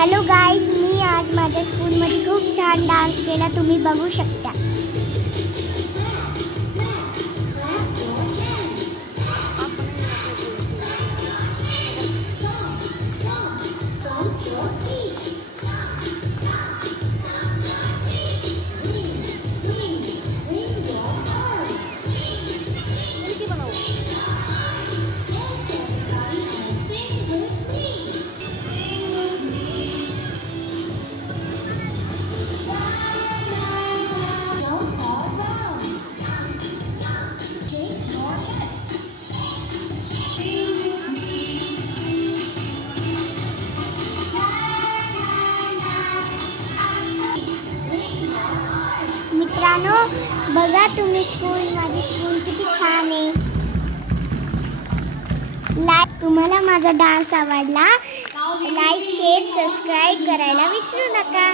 Hello guys, मी आज माझ्या स्कूलमध्ये खूप छान डान्स केला, तुम्ही बघू शकता। मित्रांनो, बघा तुम्ही माझी स्कूल किती छान आहे। तुम्हाला माझा डान्स आवडला, लाईक शेअर सबस्क्राईब करायला विसरू नका।